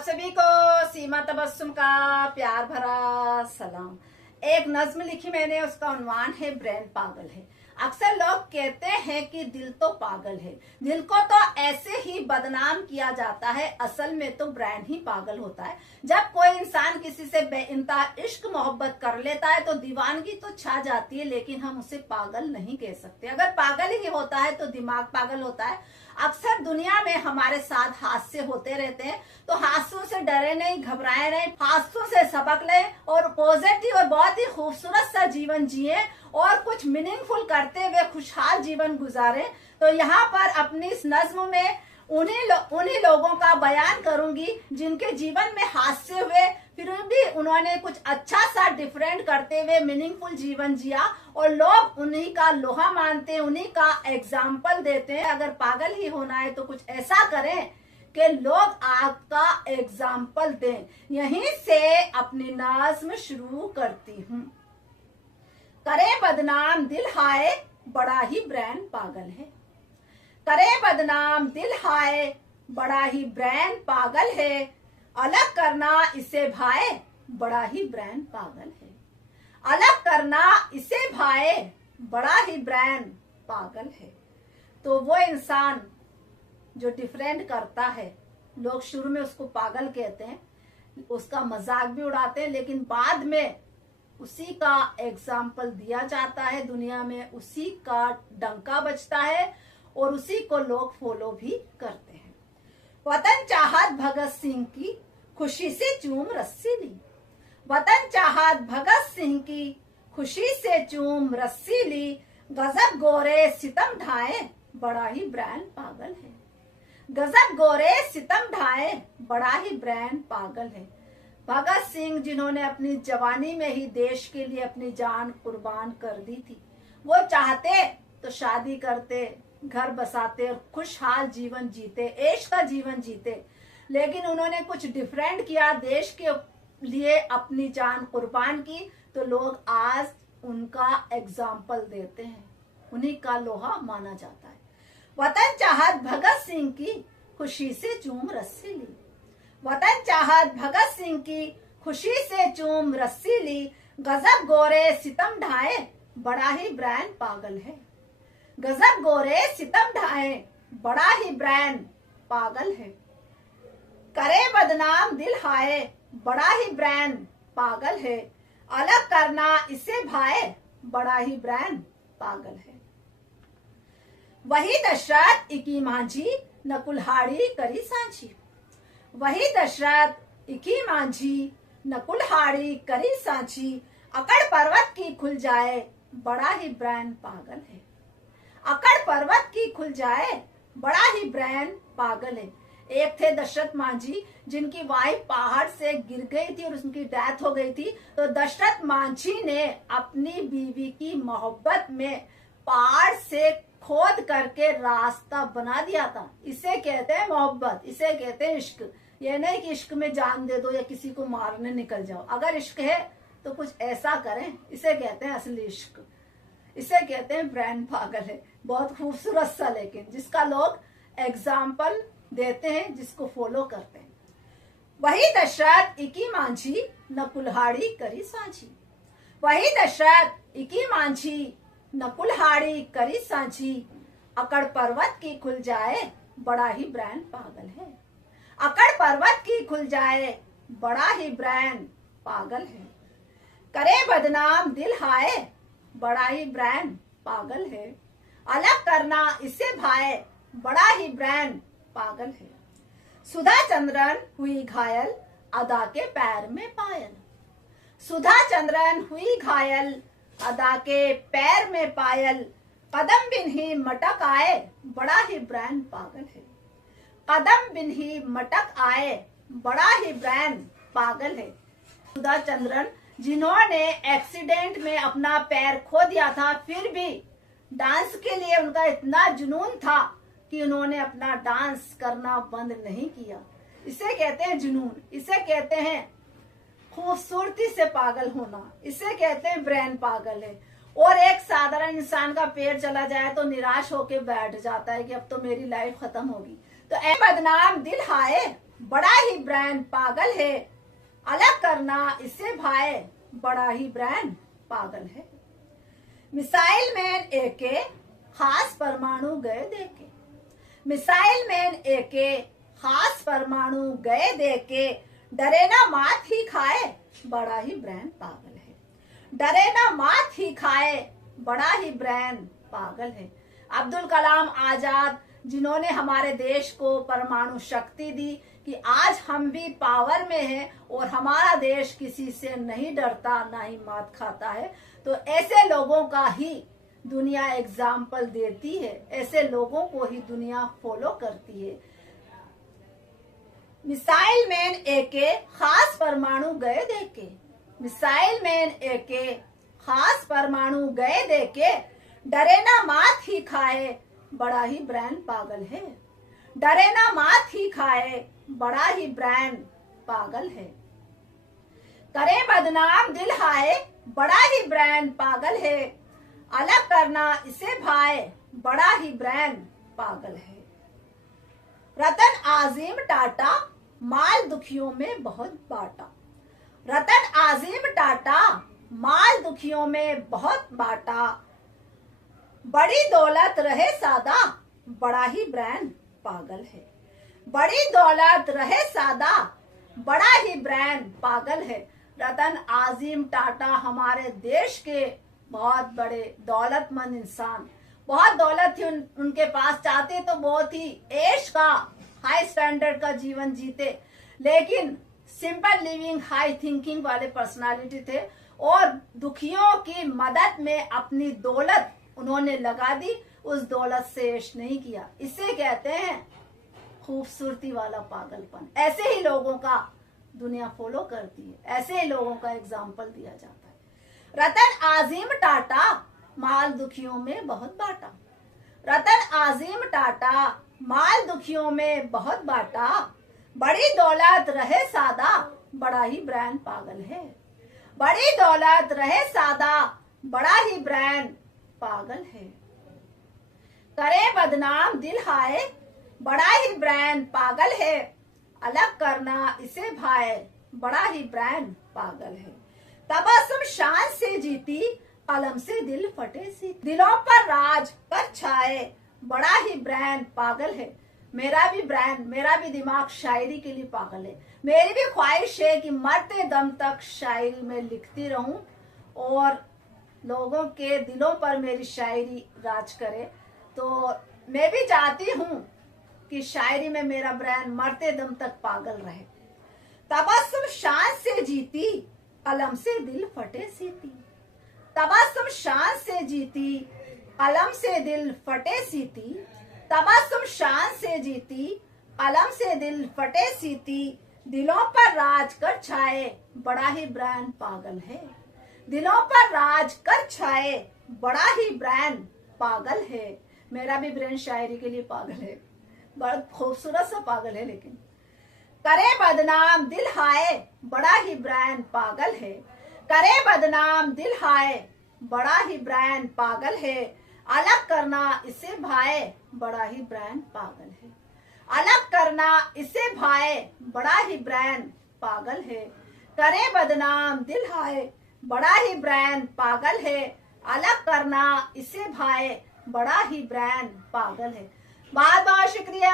आप सभी को सीमा तबस्सुम का प्यार भरा सलाम। एक नज्म लिखी मैंने, उसका उन्वान है ब्रेन पागल है। अक्सर लोग कहते हैं कि दिल तो पागल है, दिल को तो ऐसे ही बदनाम किया जाता है, असल में तो ब्रेन ही पागल होता है। जब कोई इंसान किसी से बेइंतहा इश्क मोहब्बत कर लेता है तो दीवानगी तो छा जाती है, लेकिन हम उसे पागल नहीं कह सकते। अगर पागल ही होता है तो दिमाग पागल होता है। अक्सर दुनिया में हमारे साथ हादसे होते रहते हैं, तो हादसों से डरे नहीं, घबराए नहीं, हादसों से सबक लें और पॉजिटिव और बहुत ही खूबसूरत सा जीवन जिए और कुछ मीनिंगफुल करते हुए खुशहाल जीवन गुजारें। तो यहाँ पर अपनी इस नज्म में उन्हीं लोगों का बयान करूंगी जिनके जीवन में हादसे हुए, फिर भी उन्होंने कुछ अच्छा सा डिफरेंट करते हुए मीनिंगफुल जीवन जिया और लोग उन्हीं का लोहा मानते हैं, उन्हीं का एग्जाम्पल देते हैं। अगर पागल ही होना है तो कुछ ऐसा करें कि लोग आपका एग्जाम्पल दें। यहीं से अपनी नज्म शुरू करती हूँ। करे बदनाम दिल हाय, बड़ा ही ब्रेन पागल है। करे बदनाम दिल हाय, बड़ा ही ब्रेन पागल है। अलग करना इसे भाए, बड़ा ही ब्रेन पागल है। अलग करना इसे भाए, बड़ा ही ब्रेन पागल है। तो वो इंसान जो डिफरेंट करता है, लोग शुरू में उसको पागल कहते हैं, उसका मजाक भी उड़ाते हैं, लेकिन बाद में उसी का एग्जाम्पल दिया जाता है दुनिया में, उसी का डंका बजता है और उसी को लोग फॉलो भी करते हैं। वतन चाहत भगत सिंह की, खुशी से चूम रस्सी ली। वतन चाहत भगत सिंह की, खुशी से चूम रस्सी ली। गजब गोरे सितम ढाए, बड़ा ही ब्रेन पागल है। गजब गोरे सितम ढाए, बड़ा ही ब्रेन पागल है। भगत सिंह जिन्होंने अपनी जवानी में ही देश के लिए अपनी जान कुर्बान कर दी थी, वो चाहते तो शादी करते, घर बसाते और खुशहाल जीवन जीते, ऐश का जीवन जीते, लेकिन उन्होंने कुछ डिफरेंट किया, देश के लिए अपनी जान कुर्बान की, तो लोग आज उनका एग्जाम्पल देते हैं, उन्हीं का लोहा माना जाता है। वतन चाहत भगत सिंह की, खुशी से चूम रस्सी ली। वतन चाहत भगत सिंह की, खुशी से चूम रस्सी ली। गजब गोरे सितम ढाए, बड़ा ही ब्रेन पागल है। गजब गोरे सितम ढाए, बड़ा ही ब्रेन पागल है। करे बदनाम दिल हाय, बड़ा ही ब्रेन पागल है। अलग करना इसे भाए, बड़ा ही ब्रेन पागल है। वही दशरथ इकी मांझी, न कुल्हाड़ी करी सांझी। वही दशरथ इकी मांझी, न कुल्हाड़ी करी सांझी। अकड़ पर्वत की खुल जाए, बड़ा ही ब्रेन पागल है। अकड़ पर्वत की खुल जाए, बड़ा ही ब्रेन पागल है। एक थे दशरथ मांझी जिनकी वाइफ पहाड़ से गिर गई थी और उनकी डेथ हो गई थी, तो दशरथ मांझी ने अपनी बीवी की मोहब्बत में पहाड़ से खोद करके रास्ता बना दिया था। इसे कहते हैं मोहब्बत, इसे कहते हैं इश्क। ये नहीं कि इश्क में जान दे दो या किसी को मारने निकल जाओ। अगर इश्क है तो कुछ ऐसा करें, इसे कहते हैं असली इश्क, इसे कहते हैं ब्रेन पागल है। बहुत खूबसूरत सा, लेकिन जिसका लोग एग्जाम्पल देते हैं, जिसको फॉलो करते हैं। वही दशरथ इकी मांझी, न कुल्हाड़ी करी सांझी। वही दशरथ इकी मांझी, न कुल्हाड़ी करी सांझी। अकड़ पर्वत की खुल जाए, बड़ा ही ब्रेन पागल है। अकड़ पर्वत की खुल जाए, बड़ा ही ब्रेन पागल है। करे बदनाम दिल हाय, बड़ा ही ब्रेन पागल है। अलग करना इसे भाए, बड़ा ही ब्रेन पागल है। सुधा चंद्रन हुई घायल, अदा के पैर में पायल। सुधा चंद्रन हुई घायल, अदा के पैर में पायल। कदम बिन ही मटक आए, बड़ा ही ब्रेन पागल है। कदम बिन ही मटक आए, बड़ा ही ब्रेन पागल है। सुधा चंद्रन जिन्होंने एक्सीडेंट में अपना पैर खो दिया था, फिर भी डांस के लिए उनका इतना जुनून था कि उन्होंने अपना डांस करना बंद नहीं किया। इसे कहते हैं जुनून, इसे कहते हैं खूबसूरती से पागल होना, इसे कहते हैं ब्रेन पागल है। और एक साधारण इंसान का पैर चला जाए तो निराश होकर बैठ जाता है कि अब तो मेरी लाइफ खत्म होगी। तो ए बदनाम दिल हाय, बड़ा ही ब्रांड पागल है, अलग करना इसे भाई बड़ा ही ब्रांड पागल है। मिसाइल मैन एके खास परमाणु गए देके, मिसाइल मैन एके खास परमाणु गए देके, डरे ना मात ही खाए बड़ा ही ब्रांड पागल है। डरे ना मात ही खाए बड़ा ही ब्रांड पागल है। अब्दुल कलाम आजाद, जिन्होंने हमारे देश को परमाणु शक्ति दी कि आज हम भी पावर में हैं और हमारा देश किसी से नहीं डरता, ना ही मात खाता है। तो ऐसे लोगों का ही दुनिया एग्जाम्पल देती है, ऐसे लोगों को ही दुनिया फॉलो करती है। मिसाइल मैन एके खास परमाणु गए देके, मिसाइल मैन एके खास परमाणु गए देके, डरे ना मात ही खाए बड़ा ही ब्रांड पागल है। डरे ना मात ही खाए बड़ा ही ब्रांड पागल है। करे बदनाम दिल हाय बड़ा ही ब्रांड पागल है, अलग करना इसे भाई बड़ा ही ब्रांड पागल है। रतन आजिम टाटा माल दुखियों में बहुत बांटा, रतन आजिम टाटा माल दुखियों में बहुत बांटा, बड़ी दौलत रहे सादा बड़ा ही ब्रांड पागल है। बड़ी दौलत रहे सादा बड़ा ही ब्रांड पागल है। रतन आजिम टाटा हमारे देश के बहुत बड़े दौलतमंद इंसान, बहुत दौलत थी उनके पास, चाहते तो बहुत ही ऐश का हाई स्टैंडर्ड का जीवन जीते, लेकिन सिंपल लिविंग हाई थिंकिंग वाले पर्सनालिटी थे और दुखियों की मदद में अपनी दौलत उन्होंने लगा दी, उस दौलत से ऐश नहीं किया। इसे कहते हैं खूबसूरती वाला पागलपन। ऐसे ही लोगों का दुनिया फॉलो करती है, ऐसे ही लोगों का एग्जाम्पल दिया जाता है। रतन आजिम टाटा माल दुखियों में बहुत बांटा, रतन आजिम टाटा माल दुखियों में बहुत बांटा, बड़ी दौलत रहे सादा बड़ा ही ब्रांड पागल है। बड़ी दौलत रहे सादा बड़ा ही ब्रांड पागल है। करे बदनाम दिल हाय बड़ा ही ब्रांड पागल है, अलग करना इसे भाई बड़ा ही ब्रांड पागल है। तबस्सुम शान से जीती कलम से दिल फटे सी, दिलों पर राज कर छाए बड़ा ही ब्रांड पागल है। मेरा भी ब्रांड, मेरा भी दिमाग शायरी के लिए पागल है। मेरी भी ख्वाहिश है कि मरते दम तक शायरी में लिखती रहूं और लोगों के दिलों पर मेरी शायरी राज करे। तो मैं भी चाहती हूँ कि शायरी में मेरा ब्रांड मरते दम तक पागल रहे। तबस्सुम शान से जीती कलम से दिल फटे सीती, तबस्सुम शान से जीती कलम से दिल फटे सीती, तबस्सुम शान से जीती कलम से दिल फटे सीती, दिलों पर राज कर छाए बड़ा ही ब्रांड पागल है। दिलों पर राज कर छाए बड़ा ही ब्रांड पागल है। मेरा भी ब्रांड शायरी के लिए पागल है, बहुत खूबसूरत सा पागल है। लेकिन करे बदनाम दिल हाय बड़ा ही ब्रांड पागल है, करे बदनाम दिल हाय बड़ा ही ब्रांड पागल है, अलग करना इसे भाई बड़ा ही ब्रांड पागल है। अलग करना इसे भाई बड़ा ही ब्रांड पागल है। करे बदनाम दिल हाय बड़ा ही ब्रांड पागल है, अलग करना इसे भाई बड़ा ही ब्रांड पागल है। बहुत बहुत शुक्रिया।